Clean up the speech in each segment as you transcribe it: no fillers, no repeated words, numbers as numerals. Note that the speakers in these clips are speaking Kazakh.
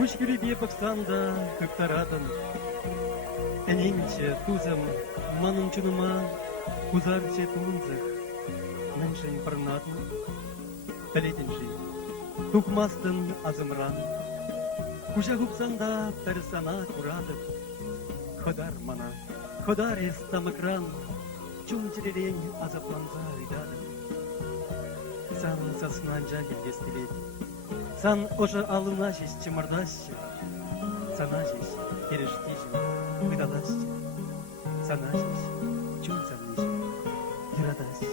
Күшкүлебе бақсанда көктаратын, Әленче тузым манын чуныма, Кузарче тунзық, Міншін пырнатын, Пәлетінші, Тукмастын азымран, Кужа гупсанда персана курадып, Ходар мана, ходар естамыкран, Чунчерерень азапланза ыйдадым. Сан заснанжа елдестелет, Сан ожа алынашеш чымырдашчы, Санашеш керештежім выдалашчы, Санашеш чунзанышым ирадашчы.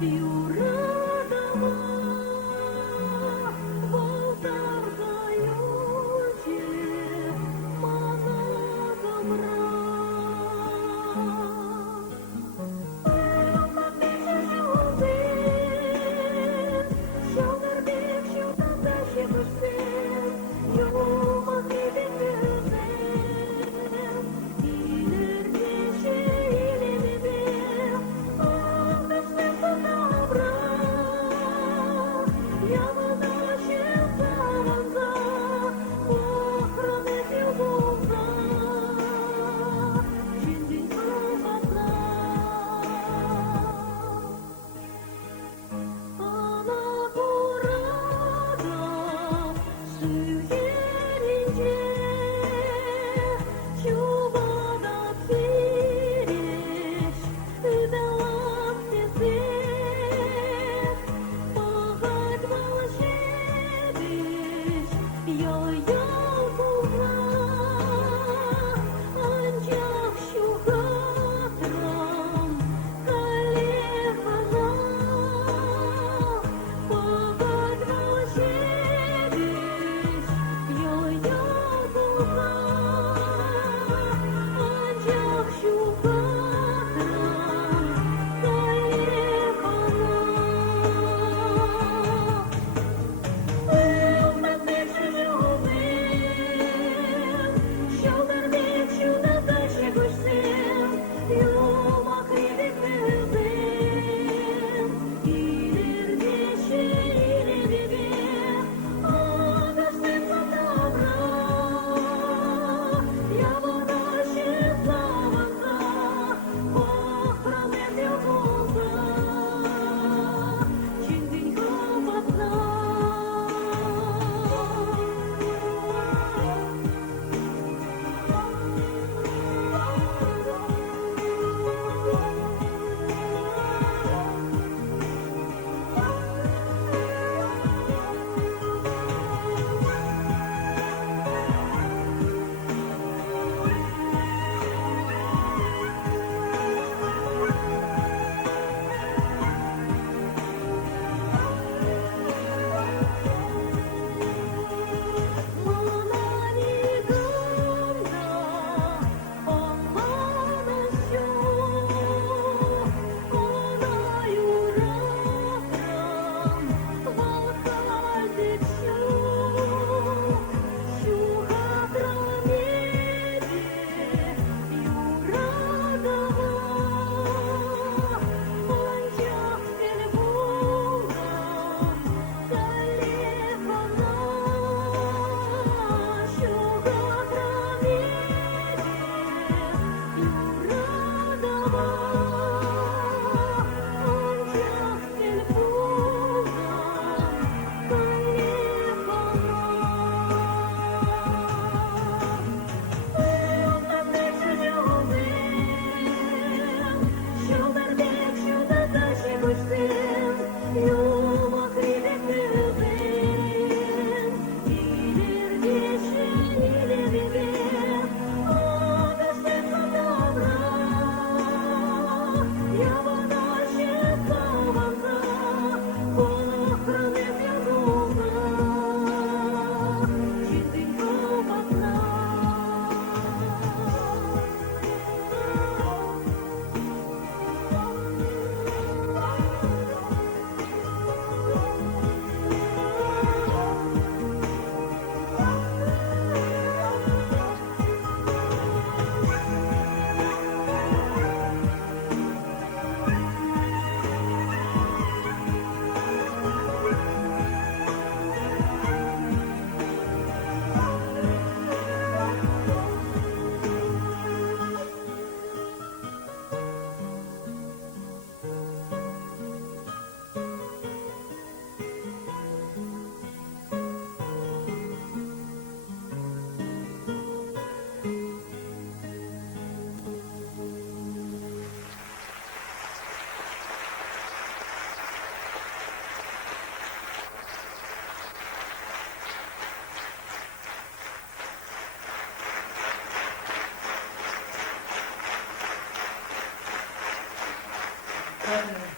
Юра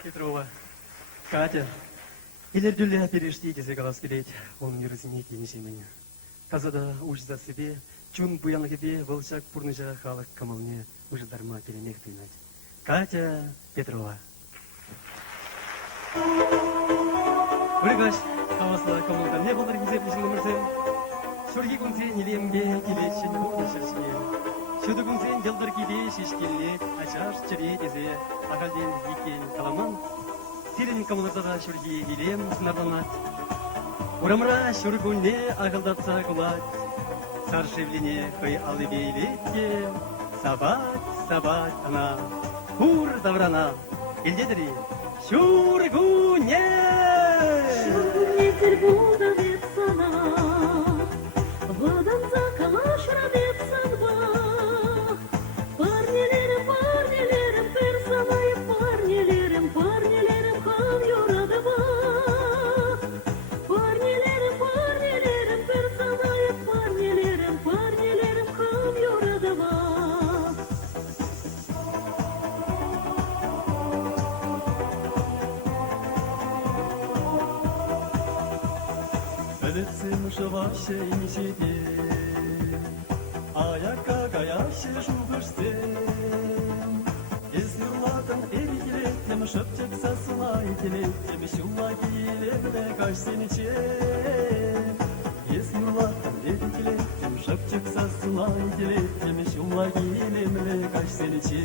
Петрова, Катя, илердюлле перешти десе қалас келейді, ол мерзіне кенеше мені. Тазада ұжда себе, чун буянлығыбе волшак пурныжа халық камылне ұждарма келемек тыйнать. Катя Петрова. Үргаш, қавасла камылда не болдыр кезеплешін өмірсен? Шорги күнсен елемге келешін болды шыршыне. Шуды күнсен жылдыр кейде шешкеліне, ашаш чыре дезе, ағалден екен қаламан. Сирен камылырдаға шорги елем сынарланат. Урамра шургунне ағылдатса құлат. Саршевлене хый алыбейлетке, сабат ана, хур даврана, елдедірі, шургунне! Шургунне тербуда деп сана, ваданза калашра деп санба. Парнелерім, персанайып парнелерім хам юрады ба. Парнелерім, персанайып парнелерім хам юрады ба. Öletsem şavaşe inişide, ayakka gayaşı şubırsem. Ezgürlardan ergiletem, şöpçek sasılay diletem, şulla giyilemle kaç seniçe. Ezgürlardan ergiletem, şöpçek sasılay diletem, şulla giyilemle kaç seniçe.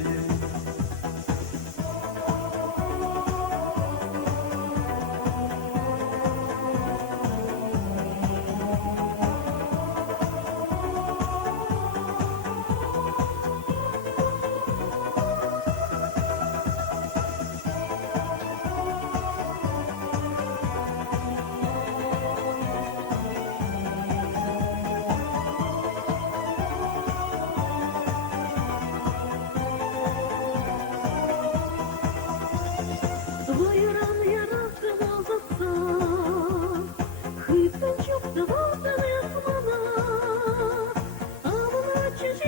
Bayram yarattım azatsa, hıtın çok da vatan etmana. Amına çiş,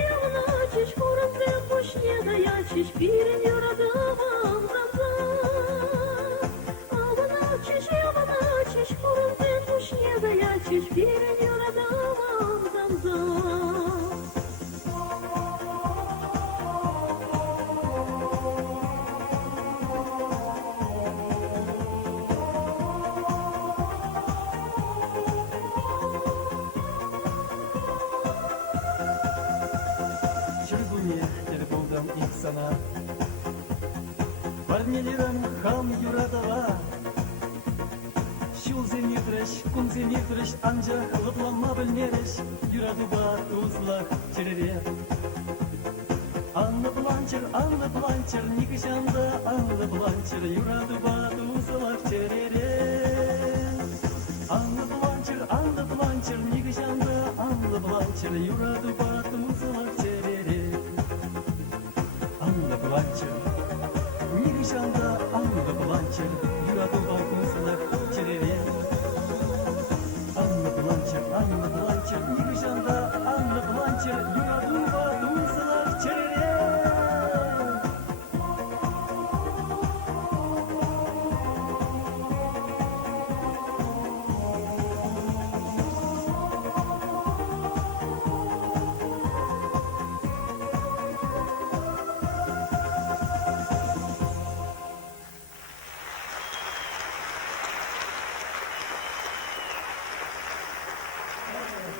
kurumden boş ne da yaçış, birin yuradım amzamza. Amına çiş, kurumden boş ne da yaçış, birin yuradım amzamza. Шургуне терболдам инсана, парнелерім хам юрадава. Шулзен ютреш, кунзен ютреш, анжақ ғыпланма білмереш, юрадуба тузлақ черере. Анны бланчер, никішанды анны бланчер, юрадуба тузлақ черере. Анны бланчер, никішанды анны бланчер, юрадуба тузлақ черере. Анны бланчер, никішанды анны бланчер, юрадуба тузлақ черере. Анны бланчер, никішанды анны бланчер, юрадуба тузлақ черере.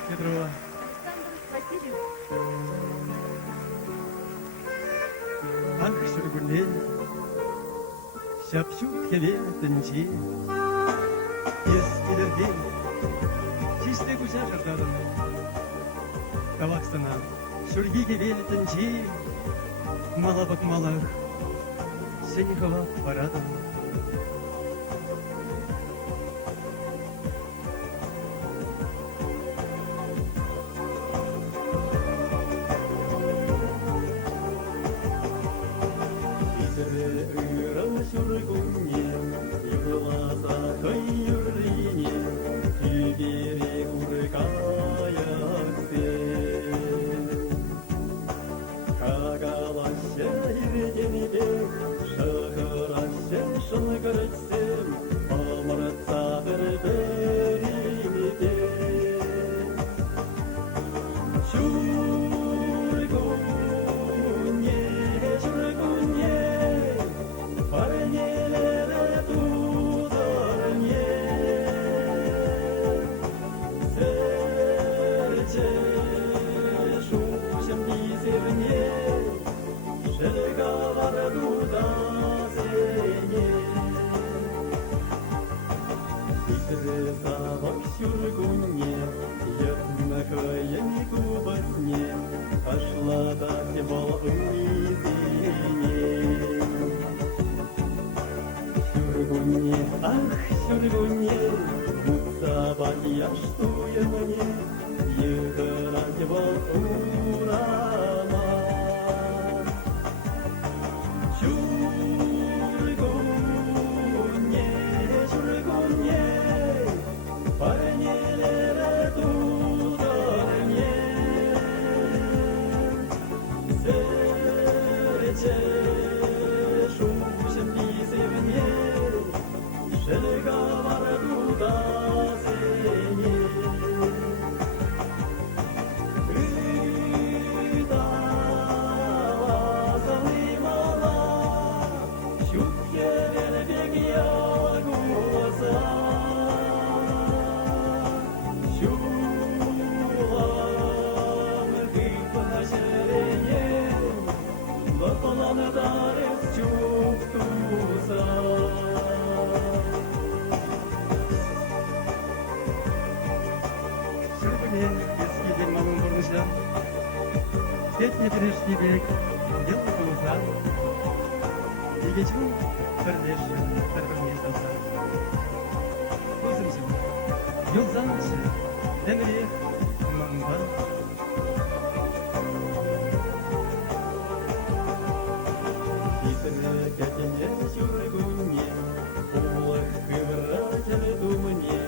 Петрова. Ах, шургунне, шапшу келетінше, ескелерден, шешті күші қырдадым. Кавақсына, шурги келетінше, малабық малақ, сені қавақ барадым. Шургунне, йығыласа көйіріне, күйбере құрқаяқ сен. Қағалашы ерденебек, шығырашы что я мне играть во урама. Чургунне, парнелere tutarne, serce şuşen bizimne, şelga var duda seni. Светне перешкибек, дело глаза, и вечер пердеши, первернешь таза. Көзімсің, елзаншы, дәмірек, маңба. Хитры кәтене жүргүнне, улық кывыратен думне,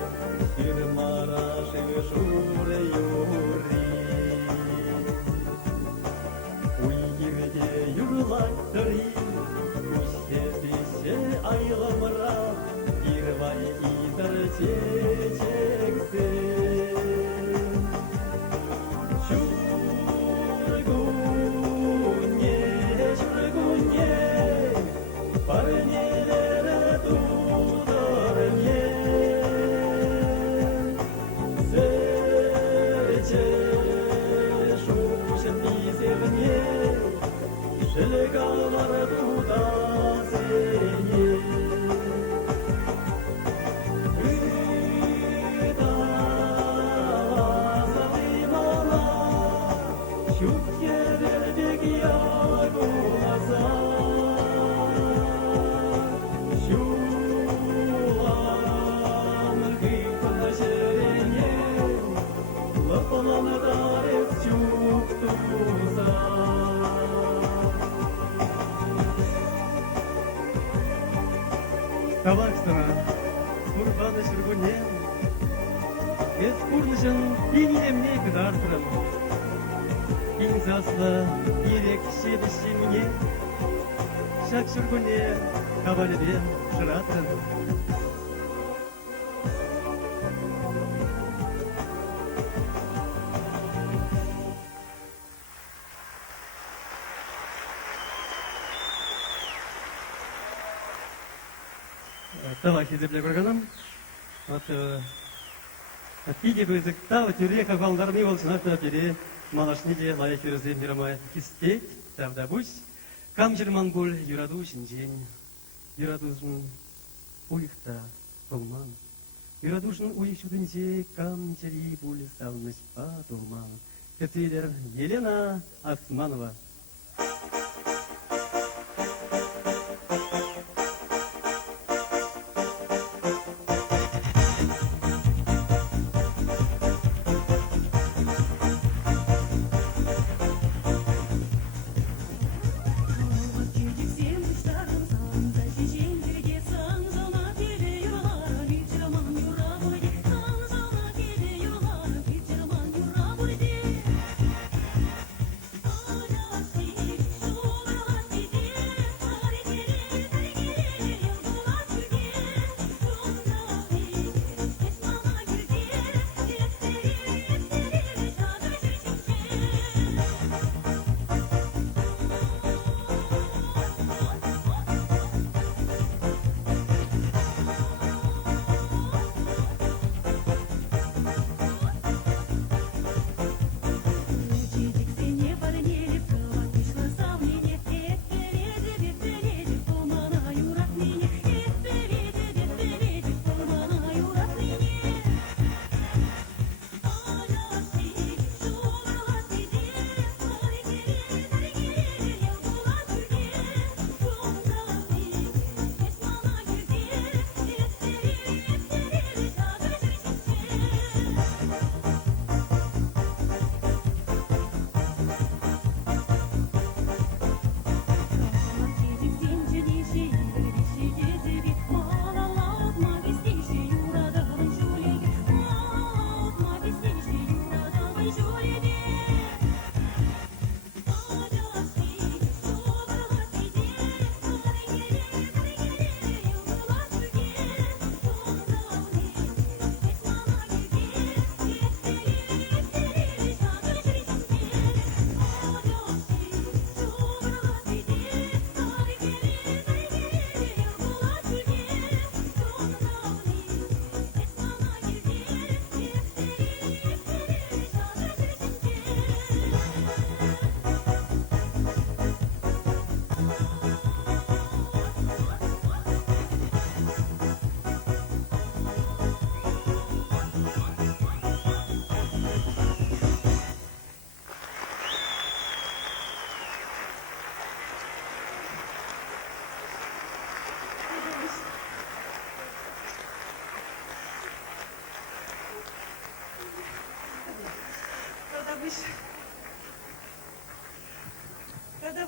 шырмарашы шуры юри. Юрлаттыры, күшкетіше айламыра, ирвай итар чечексен. Жүргүнне, парнелere тударне, серче шушен бизевне, şelga var duda seni. Zavimala, şut yerdek yağmasa, şulam kıyfına şerine, lapalana darez çuktuza. Кабакстана, урбаны жүргүнне, без курнышын иңемне кыдартырым. Иңзаслы ирек шебіші мне, шак жүргүнне кабалебе жыратырым. Товарищи земля курганым, пиге бызык тау тюре кагалдарны болсын ата пере малашны де лайық юрызем мирамай кистек тавда буш кам жирман бол юраду шинжен юрадушын уйықта толман юрадушын уйық шудынже кам жери бол салныш па толман Кецейлер Елена Османова.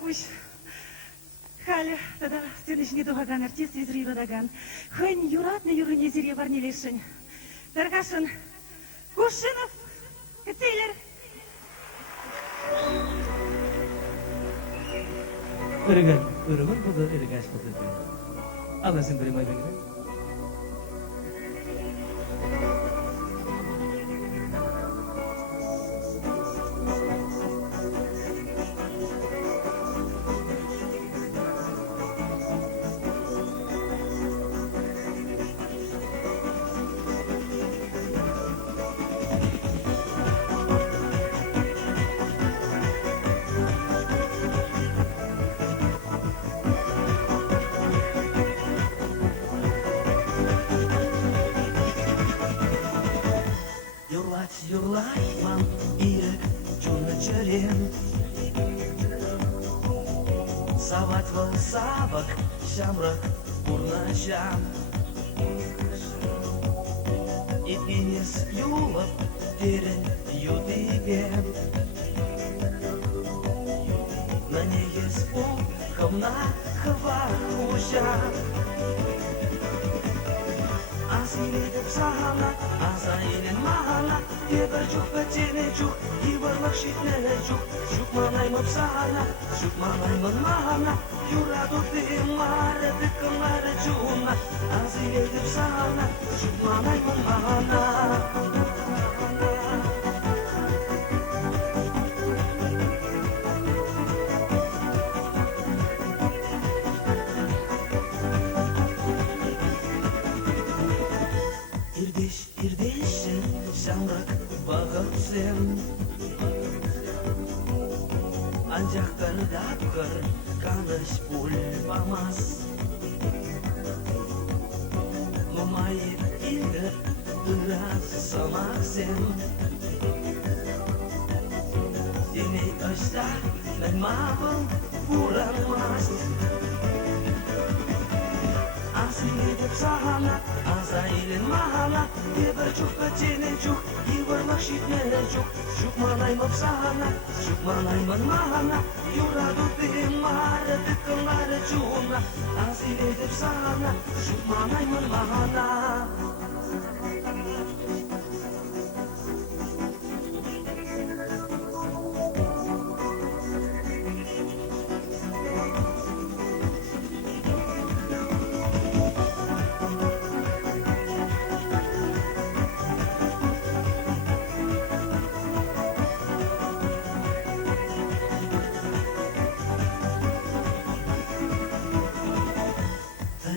Bush. Халя, тогда сегодняшний дугаган артист из Ривадаган. Хэнь юратный юрыне зире варнилешень. Таргашин Кушинов, Тейлер. Örgün bu da ergaş buldu. Anlasın bir may bengre. Юрлаймам ирек чунычырен Сават выл савак шамрак урнашам Итинес юлап терен юдибем На негес у хамна хава ушам Азилетіп сағана, азайынен мағана Ебір жүк бәтені жүк, ебірлік шетнелі жүк Жүк манаймып сағана, жүк манаймын мағана Юраду дым мары, дыкым ары жүна Азилетіп сағана, жүк манаймын мағана İrdişin şamrak bağımsın Ancak kır kanış bulmamaz Numayip ildir biraz samak sen Seni ışlar ben mağıl vuramaz Azilip sahana, azayilin mahana Ебір жүк бәтені жүк, ебірлік шетнелі жүк Жүк манаймып сағана, жүк манаймын мағана Юраду дым мары, дыкым ары жүна Азилетіп сағана, жүк манаймын мағана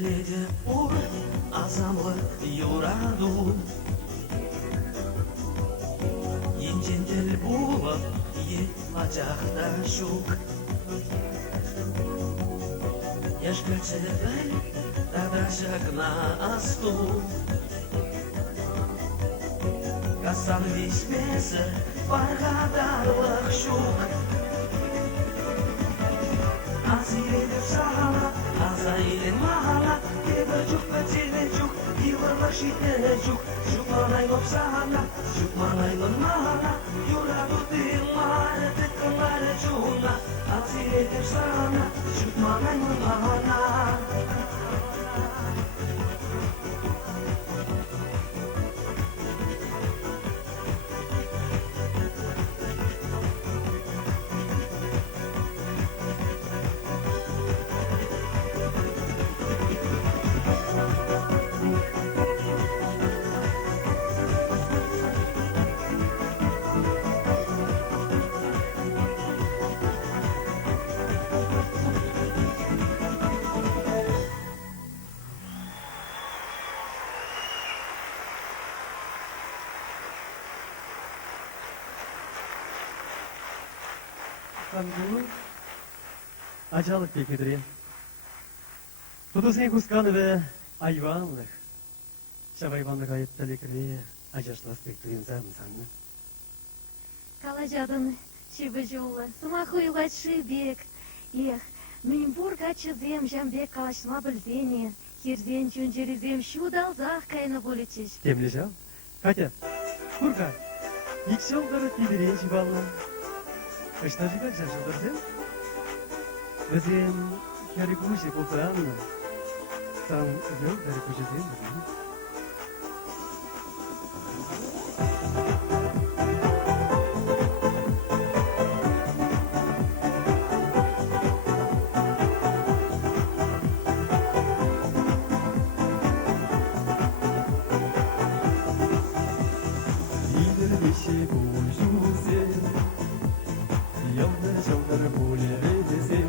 Леди ур, азамлы юраду Енжентел булып, ачақта шук Яшкачы бәл, тадашық на асту Касан вишмесі, барғадарлық шук Азилетіп сағана, азайылын мағана Ебір жүк бәтені жүк, ебірлік шетнелі жүк Жүк манаймып сағана, жүк манаймын мағана Юраду дым мары, дыкым ары жүна Азилетіп сағана, жүк манаймын мағана Кангуру, acalık beklediri. Tuduzne kuskanı ve ayvanlık. Şavayvanlık ayıptalık ve acaşlas bekleyen zamsanlı. Калажадын шибі жолы, сымахуйлать шибек. Эх, мен бургачы зем жамбек калашма білзене. Херзен чунжерезем шу далзах кайны болечеш. Кем лежал? Катя, Курка, Икшалдары тиберен жибална. Ыштажыга жашылдырдым. Өзем яригуши болсанна. Там ел яригушиден. Идердеши бужузе, ялда жалдар булере десе,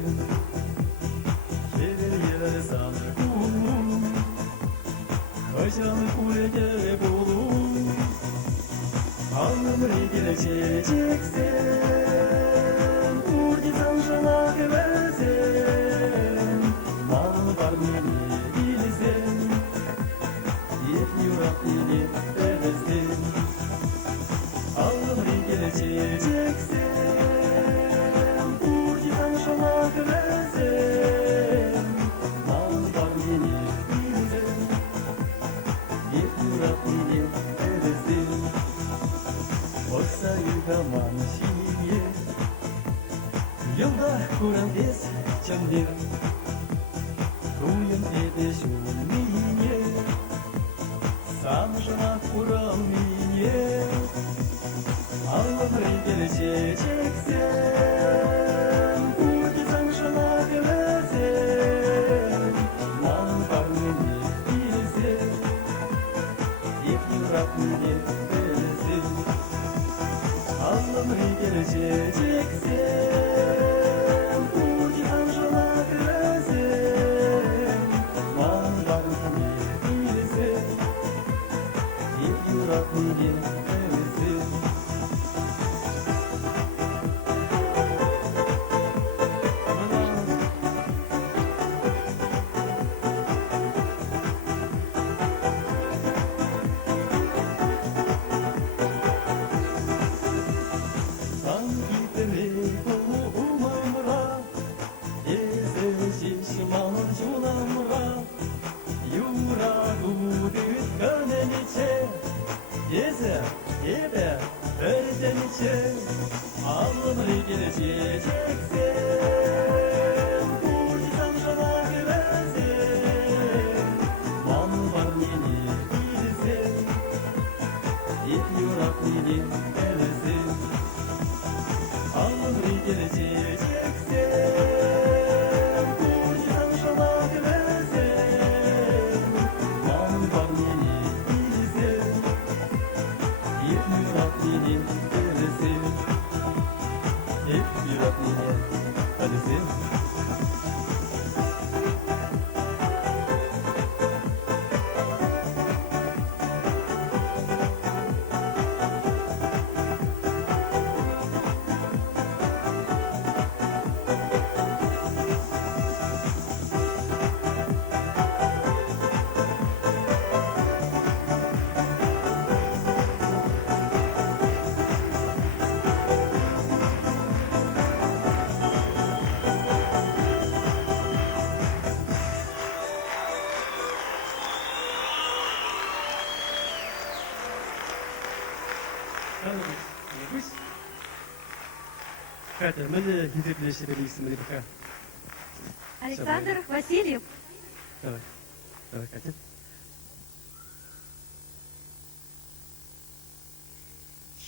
шерелер саны кулу, хажаны кулеге болу, анымры келечексен, урдизан жана кебезен, малы бар мени билсен, ет юрат мени эбезден. Alnımı geleceksen, buradan şuna güvensen, mal var beni bilsen, bir yurak beni evesin. Oysa yıkaman şiye, yılda kuran es çamdir, kuyun ede şulmiye, sanjına kuran miye. Alnımı geleceksen, buradan şuna güvensen, mal var beni bilsen, bir yurak beni evesin. Alnımı geleceksen, buradan şuna güvensen, mal var beni bilsen, bir yurak beni evesin. Sanki demek umamra, ezel şişman şulamra, yurağı dükkâneniçe, eze, ebe, ördeniçe, alnımı geleceksen, buradan şuna güvensen, mal var beni bilsen, et yurak beni evesin. Alnımı geleceksen, buradan şuna güvensen, mal var beni bilsen, hep yurak beni evesin, hep yurak beni evesin. Катя, мені гідрипліші релісами пока. Александр Васильев. Давай, давай, Катя.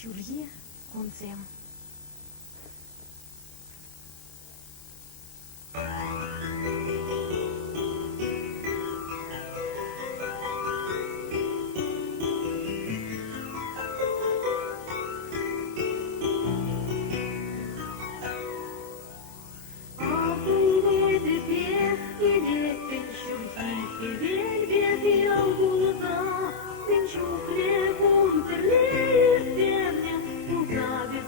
Юрье Кунцем. Шукле бунтерле, стемнем, узнави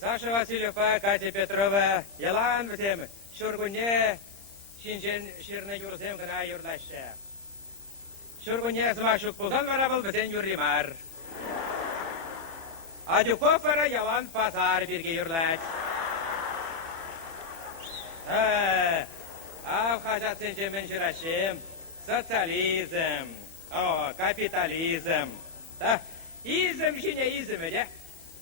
Саша Васильева, Катя Петрова, Ялан бізем, Шургуне, Шинжен ширне юрзем гына юрлашы. Шургуне смашук пулдан варабыл бізен юрримар. Адюков вара Ялан пазар бирге юрлач. Ав хажат сенжемен жирашым, социализм, капитализм. Изм жіне изм, де?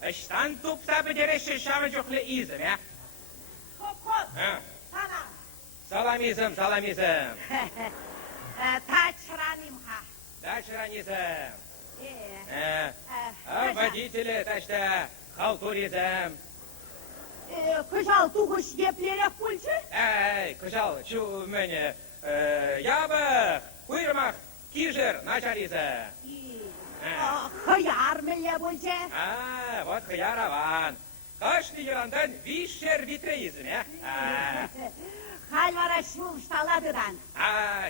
Штан тупса бідереші шамы жоқлы изм, я? Хоп-хоп, салам. Саламизм, саламизм. Тачранымха. Дачранизм. Водители, ташта, халтуризм. Кыжал туғыш еплерек пульчы? Кыжал, чу мене, ябық, куйрмақ, кижер, начаризм. Хыяр міле пульчы? Вот хыяр аван. Қашны ерандан вишер витреизм, я? Халвара шул шталадыдан.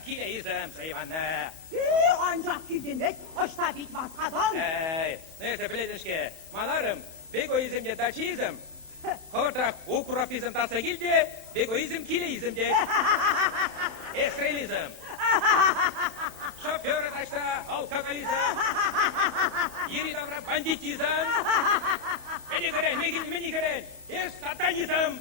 Килеизм, sayvanı. Ancak gidinlik, hoşta bitmez kadın. Neyse bilezişke, malarım, begoizm de taçizm. Hortak ukropizm tasa gildi, begoizm kileizm de. Esrelizm. Şoför taşta alkoholizm. Yeri davra banditizm. Beni gören, meni gören, es satanizm.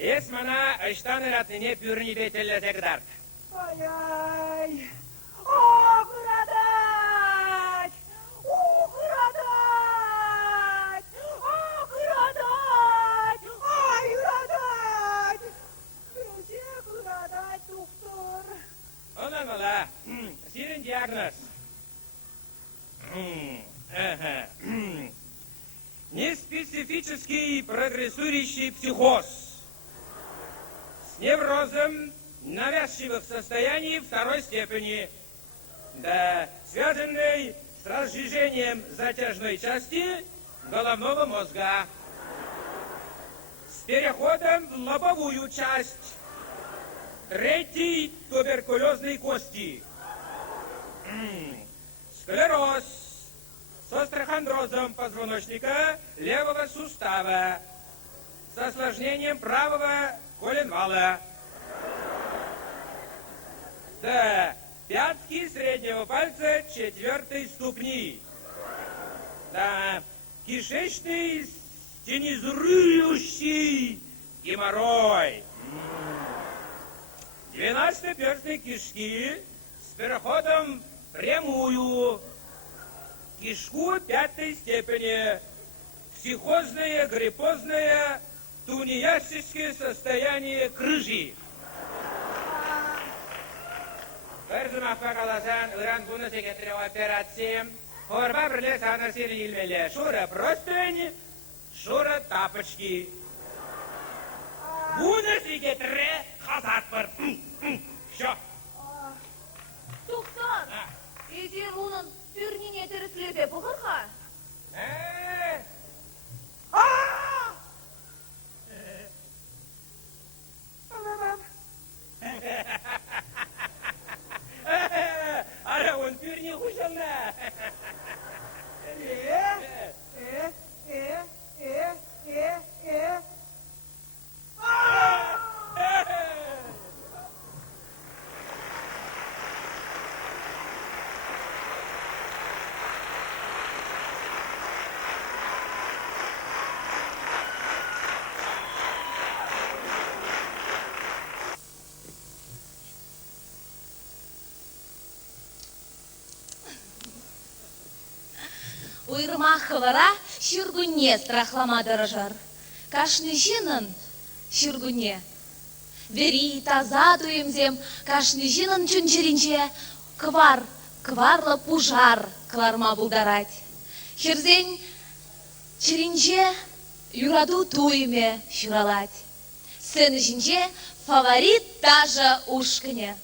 Ес мана ыштан ыратныне пюрни бетеллесе кыдарт. Ай-ай! О, градач! О, градач! О, градач! Ай, градач! Где градач, доктор? Ondan ola, сирен диагноз. Неспецифический прогрессирующий психоз с неврозом навязчивых состояний второй степени, да, связанный с разжижением затяжной части головного мозга, с переходом в лобовую часть третьей туберкулезной кости, склероз с остеохондрозом позвоночника левого сустава, с осложнением правого коленвала. Да, пятки среднего пальца четвертой ступни. Да, кишечный стенизирующий геморрой. 12-перстной кишки с переходом в прямую. Кишку пятой степени. Психозное, гриппозное, тунеясическое состояние крыжи. Кырзым ақпақ аласан, ұран бұны секетірі операциям, хорба бірле санырсен елмелі. Шура простынь, шура тапочки. Бұны секетірі қазат бір. Шо. Доктор, езер оның түрніне тіріслебе бұғырға? Ара, он пюрне хушална. Уйрмахывара шүргүнне страхламадырыжар. Кашны жинын шүргүнне. Вери таза туемзем, кашны жинын чүнчеринче кварлы пужар кларма булдарать. Херзень черинче юраду туеме шуралать. Сын жинче фаворит даже ушкыне.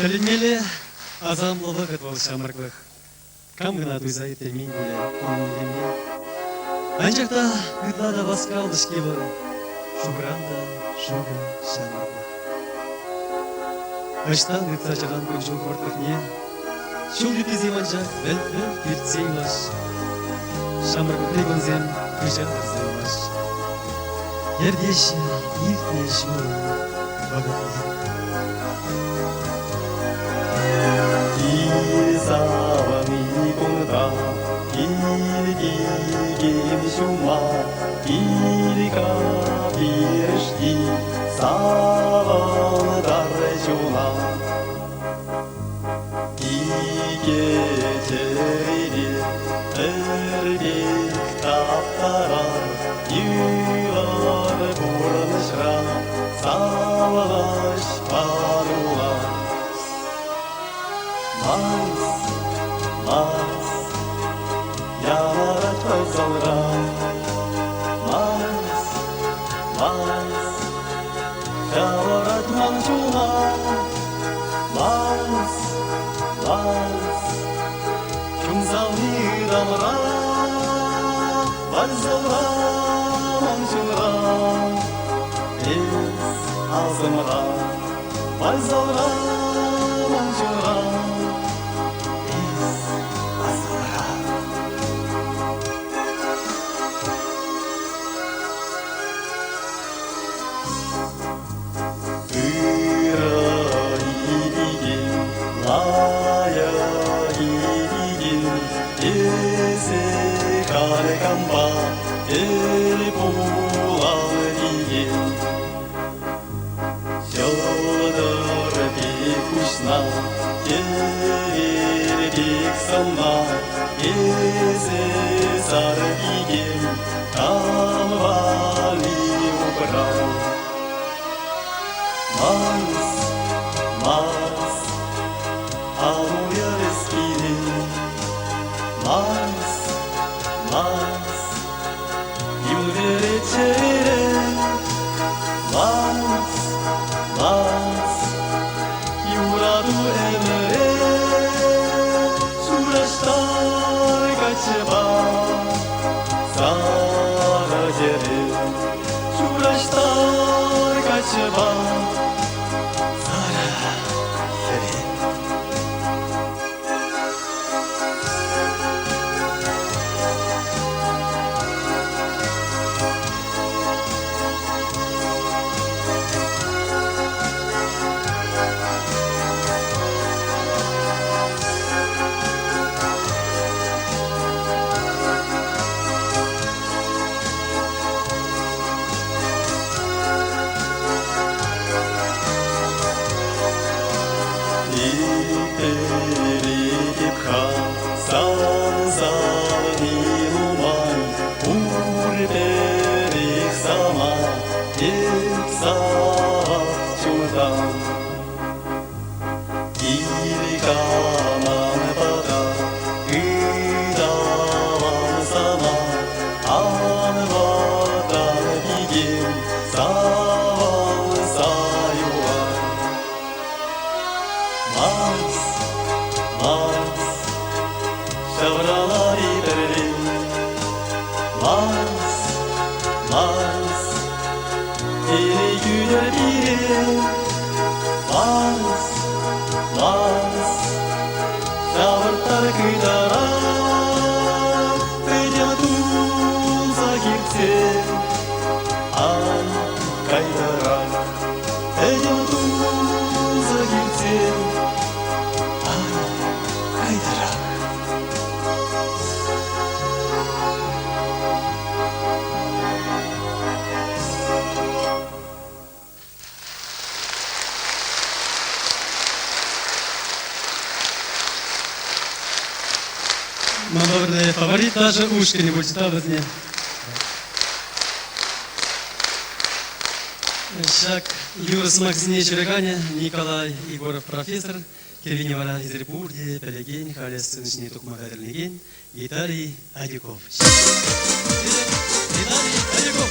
Тілінмелі азамлығы қытвал шамырғлық. Кам гына туйзай темин гуле оның демне. Анчақта қытлада басқа алдышке бар. Шугранда шуга шамырғлық. Аштан қытса жаған күн жол қортық не. Шул епезем анчақ бәл-бәл кертсей баш. Шамырғлық конзем күжа ырзай баш. Ердеші, ертне шуы бағалайын. Савами куда, киргим шума, кирка пиршти, савам даржуна. Иге череде, эрбек таптара, юар бурнышра, саваш парула. Mars, yaratmaz sonra. Mars, yaratmaz şuna. Mars, kumsalni damra. Varzavra, manşura. Es azımra. Varzavra, manşura. Мадорный фаворит даже ушки не будет табазне. Шак Юрис Максине Череганя, Николай Егоров профессор, Кирвиневара из Репурди, Пелегень, Халес Сынышни Тукмагадернеген, Виталий Адюков. Виталий Адюков.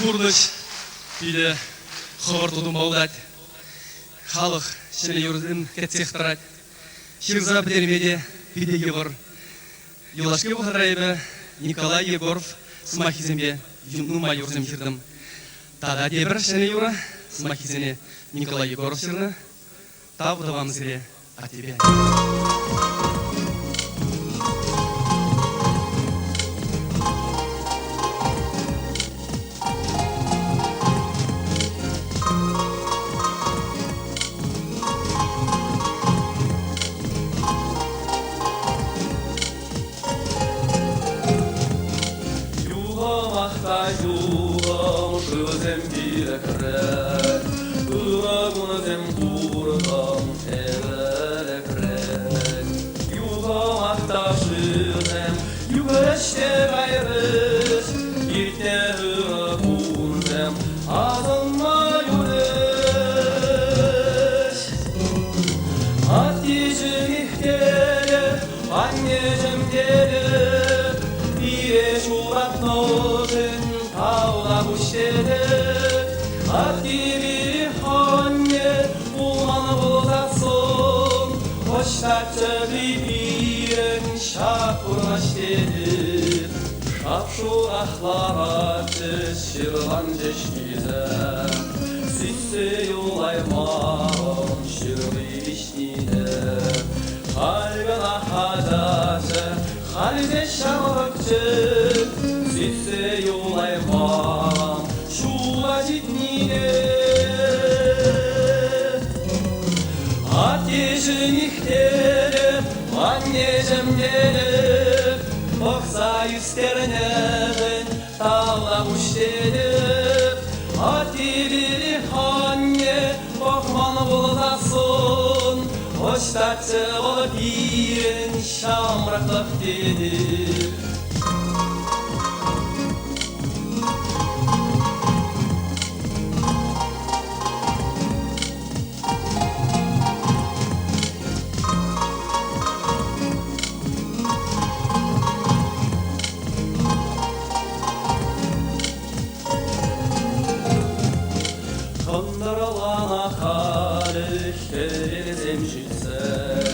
Kuruluş bir xabar tutum bağlat. Халық шыны юрдым кетсехтарат. Ширза бдермеде биде Егор. Юлашке бухарайбе Николай Егоров смахизембе юнума юрзым хирдым. Тада дебір шыны юра смахизене Николай Егоров шырны. Табы давам зіре а тебе. Gözüm bir ekrer, ırağınızım kurğam ever ekrer. Yuğam aktaşırım, yügeşte gayrış, irte ırağınızım adımma yürüş. Hatice ihtiyarı, anneciğim gelir, bire şurat nozun, Tağla kuşedir, aktivi hanne, umanı bulasın, hoştatçı birin şakurnaş dedir. Şapşu ahlaracı şırlan ceşkizem, sütsü yulaymarım şırgı işnidem. Kalbin ahadacı, halde şarlıkçı, sütse yolayman şula jitnine. Ateşin ihtiyarı anneciğim gelir, baksa yüzlerinin tağla kuş dedir. Atibiri anne bakmanı bulasın, hoştatçı olup birin şamraklık dedir. Kandırılana karışır zemşilsen,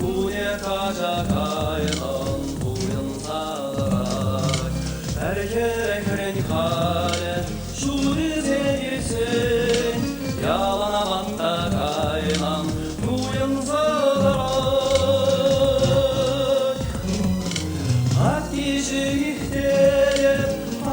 bu ne kaca kaynan buyun sağlarak. Erkerek renkare şuri zehirsin, yalana batta kaynan buyun sağlarak. Hatice ihtiyarı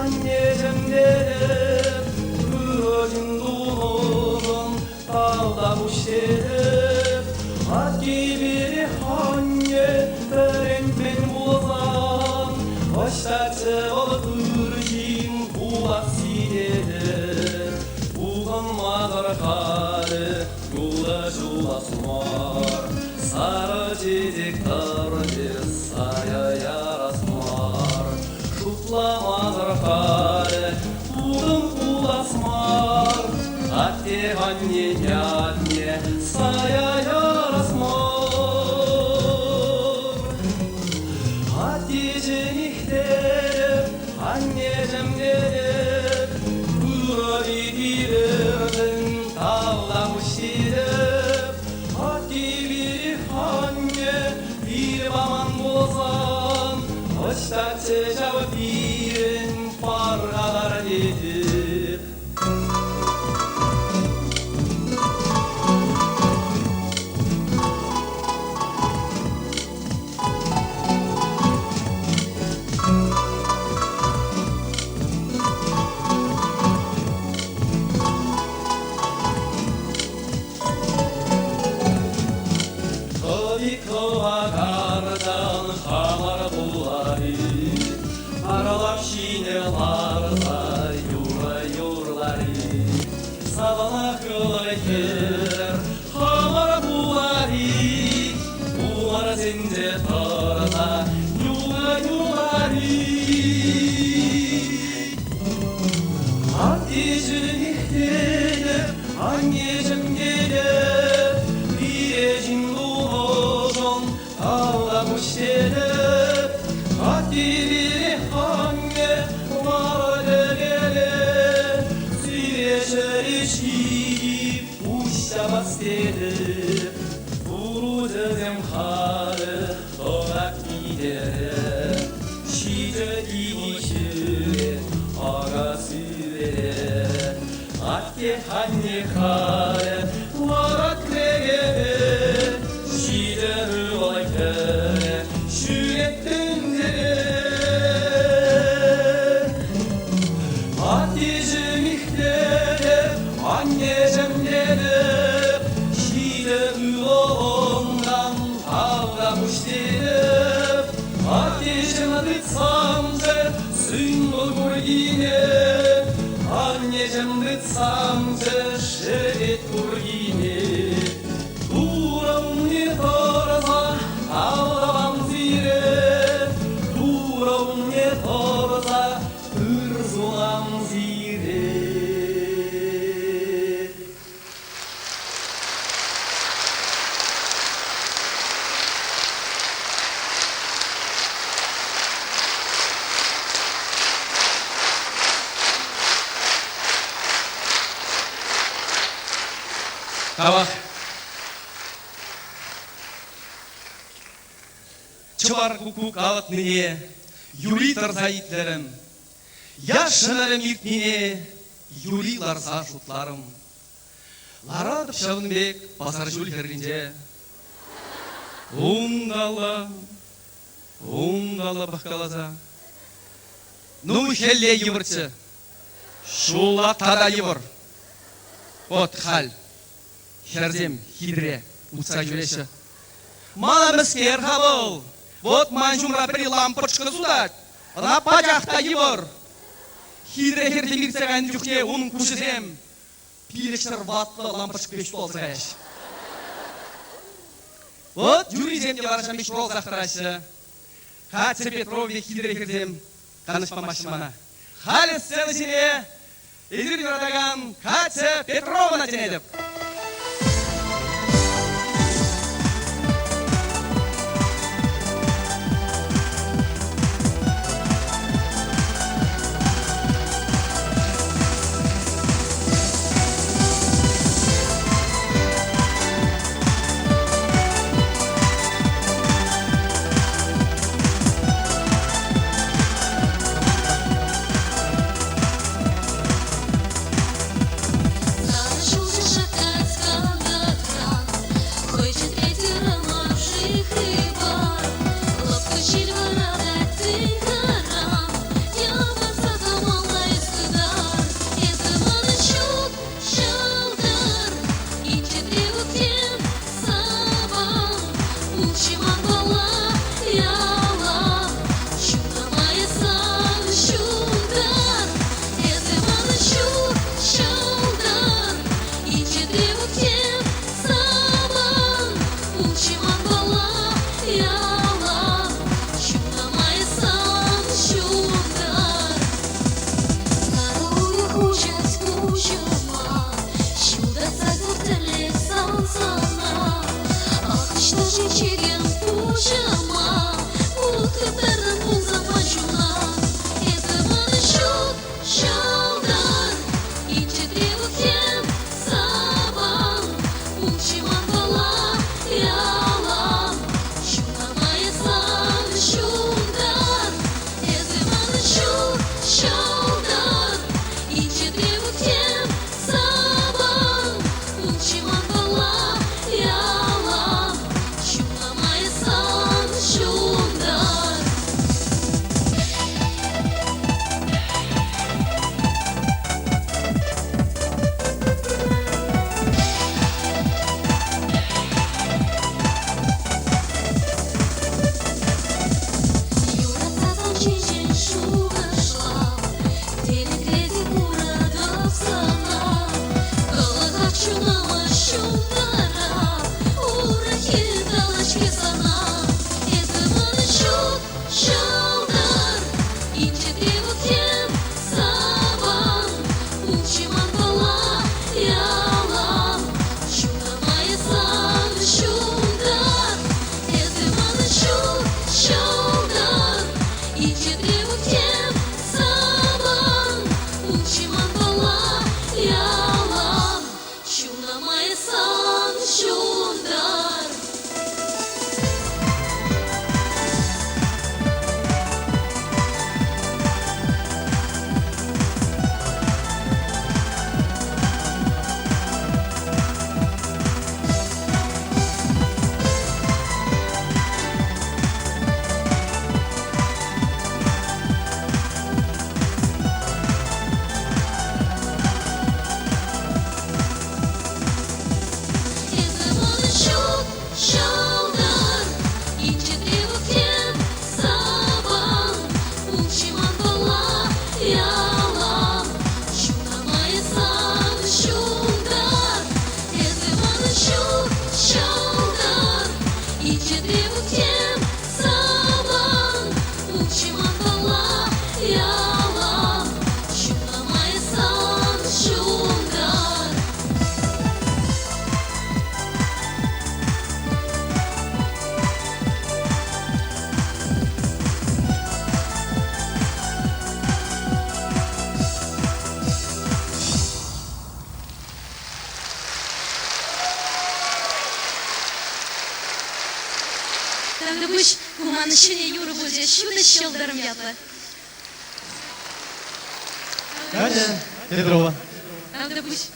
anneciğim derim, Kırıcın dulunun tağda kuş derim. Akibiri hange verin ben bulsam, hoştatçı olup ürjin kulak sidedir. Buğun mağır karı, yula şulasmar, sarı çizik tardı saya yarasmar. Şutla mağır karı, buğun kulasmar, ate anne nyatne saya yarasmar. Hatice ihtiyarı anneciğim derim, kura bitirdin tağla kuş derim. Akibiri anne bir baman bozan, hoştatçı cevap birin pargalar dedir. ülolundan ağlamış deyip ateşimi dıtsamca suyun bulgur yine anneciğim dıtsamca şerit kur yine Tuğram ne torza ağlamam zire Tuğram ne torza hırzulam zire Кавах. Чывар кукук алып міне, юлитар заитлерім. Яшынарым иртміне, юлилар сашутларым. Ларадып шавынбек, басар жүл херлинже. Уңдала баққалаза. Ну хелле евірчі, шула тада евір. Вот хал. Херзем, хидре, утса юреші. Мана міскер хабыл. Вот манжумра бір лампочка судат. Ана пажақта евір. Хидре херзем ирсеген жүхне, оның күшізем. Пилешір ватлы лампочка беш болсығаш. Вот юризем де барашам беш болсақтырашы. Катя Петрове хидре херзем, қанышма машымана. Халі сценасіне, Эзир Юрадаган Катя Петровна денедіп. Тогда будешь куманышыне юры будет шуды щелдырым ятлы. Катя Петрова. Тогда будешь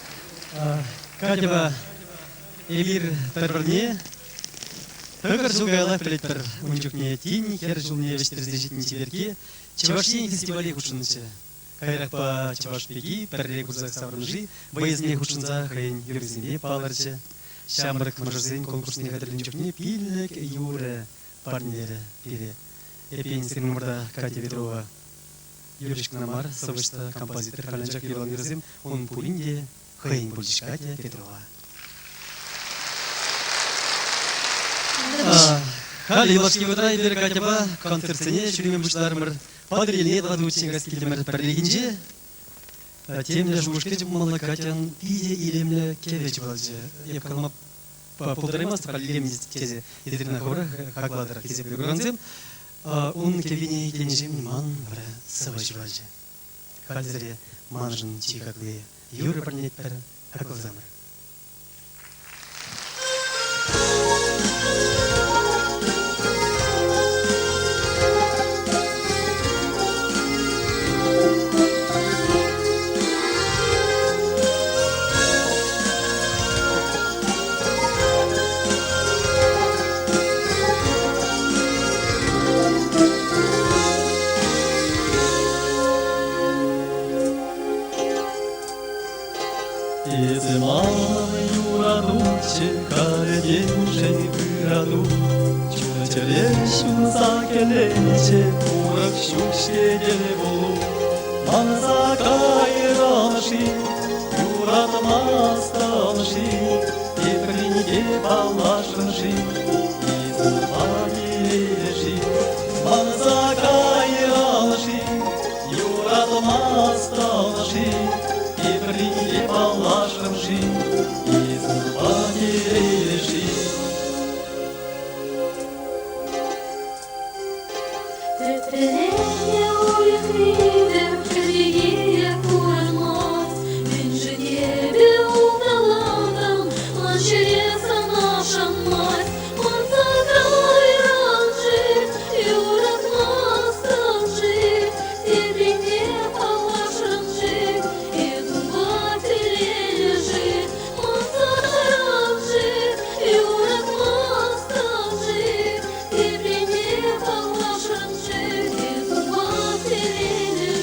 Катя Эмир Тарварне. Төгір жугайлап білетпір, үнжікне тейін, кер жылне вестеріздешетін себерге, Чевашен фестивале хұшыншы. Кайрақпа Чевашпеки, пәрре күрзақ саврынжи, байызне хұшынза хайын юрізінде паларчы. Шамырық мұржызен конкурсіне қадырлын жүкне пилік юры парнері бере. Эпен сырмырда Катя Петрова. Юришк Намар, совышты композитор қаланжақ елан юрізім, оның пулінде хайын бүлдіш Катя Петрова. Халиловский выдрай бер Катяба концертсене шүремен бұштарымыр падреліне дағады өтсенгіз келдімір пәрлегенже темлі жуышке жыммалы Катян пиде илемлі кевеч балжы еп қалма полтораймасты қал илеміз тезе едеріне қоры қақладыр кезе білгіранзем он кевине денежем ман бірі сываш балжы қалдыре манжын чикаклы юры парнет пәрі қақлазамыр. Келенше урық шүкше келе болу Маңыза қайранышы Юратымастанышы Епірінде балашыншы Езіға келеші Маңыза қайранышы Юратымастанышы Епірінде балашыншы Езіға келеші Трение улиц видим, впереди курнос, Меньше небе уголовном, ланчереса наша мать, Он за край ранжит, юрат мастанжит, Степрине палашанжит, И зубатели лежит, Он за ранжит, юрат мастанжит, Степрине палашанжит, И зубатели лежит.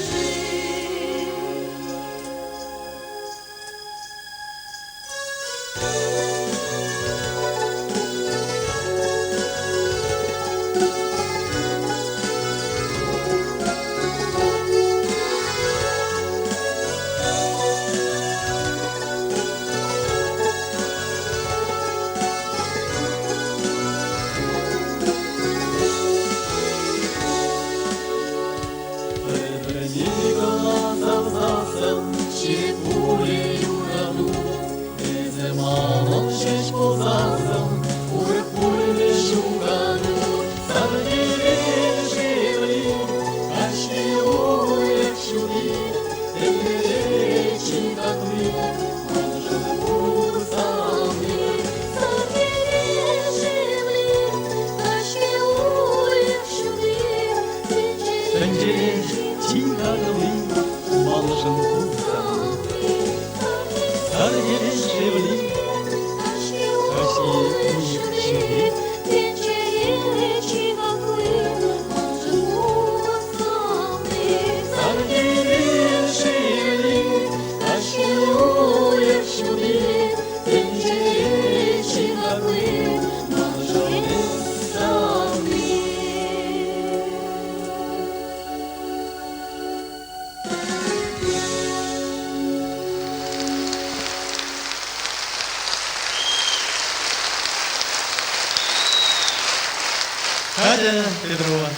Катя Петрова.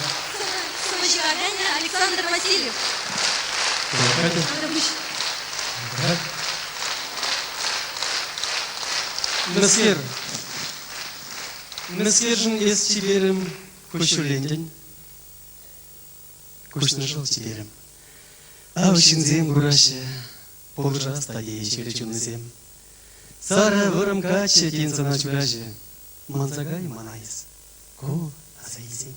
Сумочка Аганя, Александр Васильев. Катя. Тогда будешь Нескержен ес чиберім көшіленден. Көшіні жол чиберім. Аушынзем ғурашы, полжа стадей шеречунызем. Сара вырым качы кен сана чурajы, манзагай манайыз. Ко азайзен.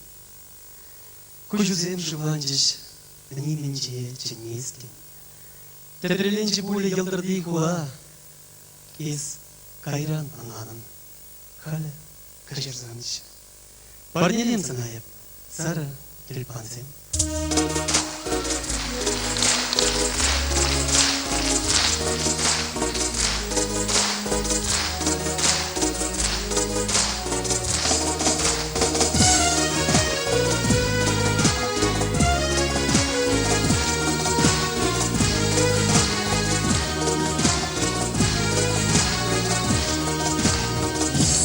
Күжізем жыланжыш, неменже ченескен. Тәдіреленжі боле елдірдей хуа, кез кайран ананын, халі кіржірзаныш. Барнелен зынайып, сары келпанзем.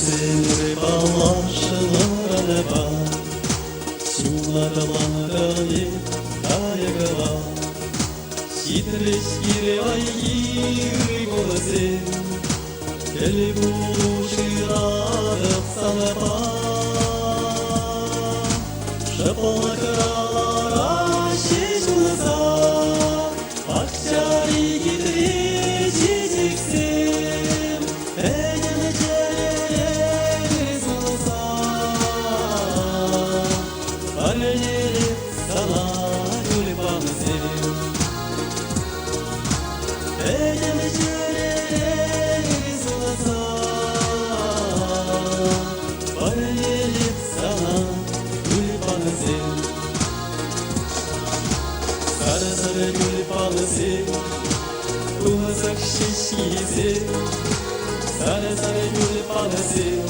Сенри балашылары бар, суларлары кайгыла. Ситрес кире айгы болсен, кел булушырарып салыпа. Шапалакыралара шешулса, акчари китре чечексем, әйнені жерен салса, арнелі сала күлпанызем. Әйнені жерен салса, арнелі сала күлпанызем. Сары-сары күлпанызем, Кузак шешкизем, сары-сары күлпанызем,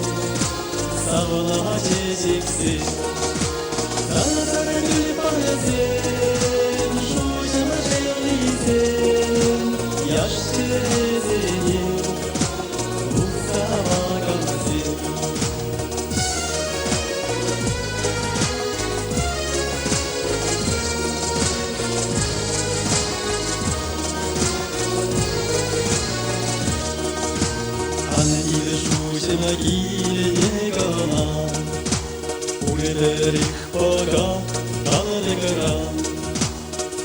сағыла чечексем. Сары-сары күлпанызем, жужымы жерлизем, яш терезенем, ұқсавағанызем. Могиле гана, улелерих пога, талыгыра.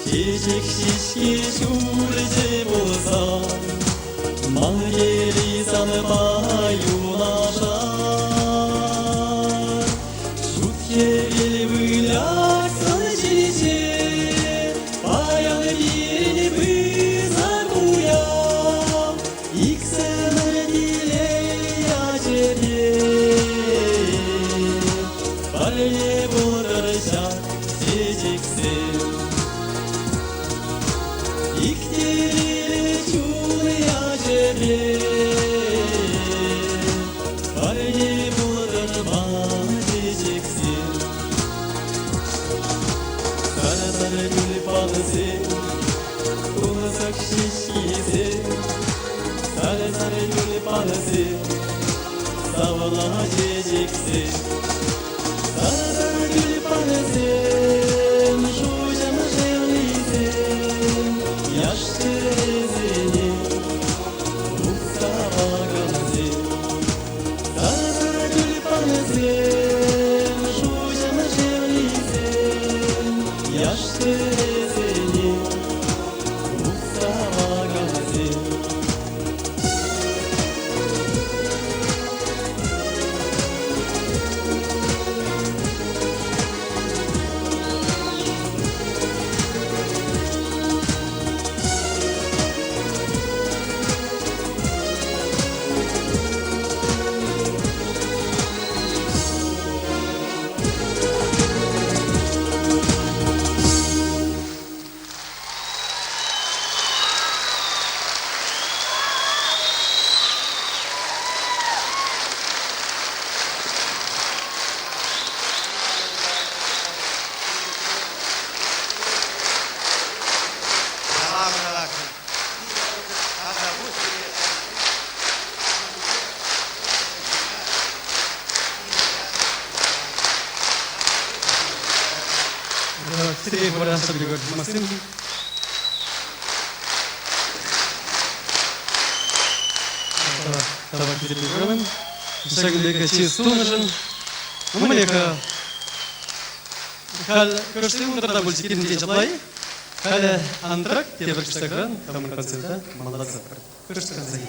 Чечек шишке шулеже болса, мангели саныма юнашар. Шутке выляк санычише, паян бирни бызар куя. Иксенер Парне болырша чечексем, иктелі чулыя жерде. Парне болырма чечексем, сары-сары күлпанызем, Кузак шешкизем, сары-сары күлпанызем, савыла чечексем. Сары-сары күлпанызем, жужымы жерлизем, яш терезенем, ұқсавағанызем. Сары-сары күлпанызем, жужымы жерлизем, яш терезенем, ұқсавағанызем. Сергей Барасов, Григорий Максим. Табак перепрыгиваем. Шагнека чиз тунжен. Умалека. Хал көштем утырда бульси киринде жаплай. Халя антрак тебркштаган, камын концерта, молодца. Көштаган заем.